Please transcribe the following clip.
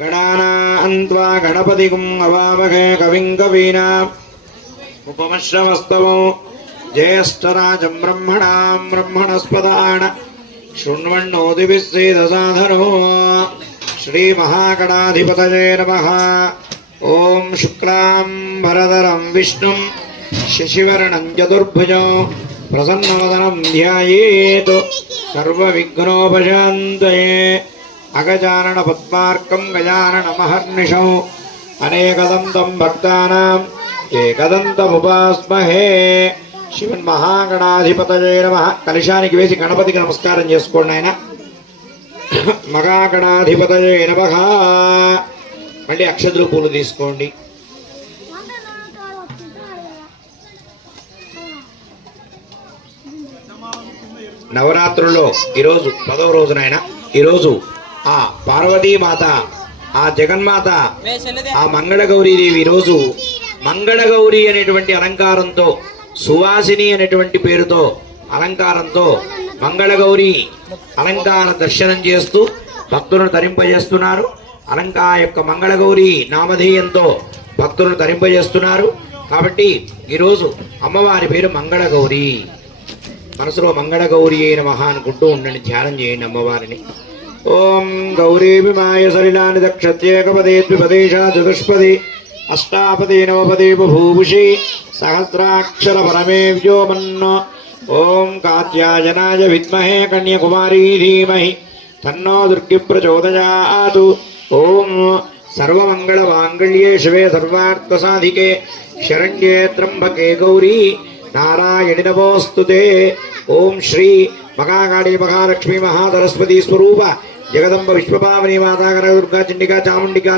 गणानान्त्वा गणपतिगुं अवामहे कविं कवीनाम् उपमश्रवस्तवो ज्येष्ठराजं ब्रह्मणां ब्रह्मणस्पदान शृण्वन्नोतिभिः सेदसाधनो श्रीमहागणाधिपतये नमः। ॐ शुक्लाम्बरधरं विष्णुं शशिवर्णं चतुर्भुजं प्रसन्नवदनं ध्यायेत् सर्वविघ्नोपशान्तये। अगजानन पद्मार्कं गजाननमहर्निशौ अनेकदन्तं भक्तानाम् एकदन्तमुपास्महे। श्रीमन्महागणाधिपतये नमः। कलशानिकि वेसी गणपतिకి నమస్కారం చేసుకోండి ఆయన। మహాగణాధిపతయే నమః। మళ్ళీ అక్షతలు పూలు తీసుకోండి। నవరాత్రుల్లో ఈరోజు 10వ రోజునైనా ఈరోజు ఆ పార్వతీమాత ఆ జగన్మాత ఆ మంగళగౌరీదేవి ఈరోజు మంగళగౌరి అనేటువంటి అలంకారంతో సువాసిని అనేటువంటి పేరుతో అలంకారంతో మంగళగౌరి అలంకార దర్శనం చేస్తూ భక్తులను తరింపజేస్తున్నారు। యొక్క మంగళగౌరి నామధేయంతో భక్తులను తరింపజేస్తున్నారు। కాబట్టి ఈరోజు అమ్మవారి పేరు మంగళగౌరి। మనసులో మంగళగౌరి అయిన మహా అనుకుంటూ ఉండండి, ధ్యానం చేయండి అమ్మవారిని। ఓం గౌరీభిమాయ సలిలాని దక్షత్యేకపదే ద్విపదేశా చతుష్పది అష్టాపదే నవపదే బభూషి సహస్రాక్షర పరమే వ్యోమన్న। ఓం కాత్యాయనాయ విద్మహే కన్యాకుమారీ ధీమహి తన్నో దుర్గి ప్రచోదయాత్। ఓం సర్వమంగళ మాంగళ్యే శివే సర్వార్థ సాధికే శరణ్యే త్రంబకే గౌరీ నారాయణి నమోస్తుతే। ఓం శ్రీ మహాకాళీ మహాలక్ష్మి మహాసరస్వతి స్వరూప జగదంబ విశ్వపావని మాతా కనక దుర్గా చండికా చాముండికా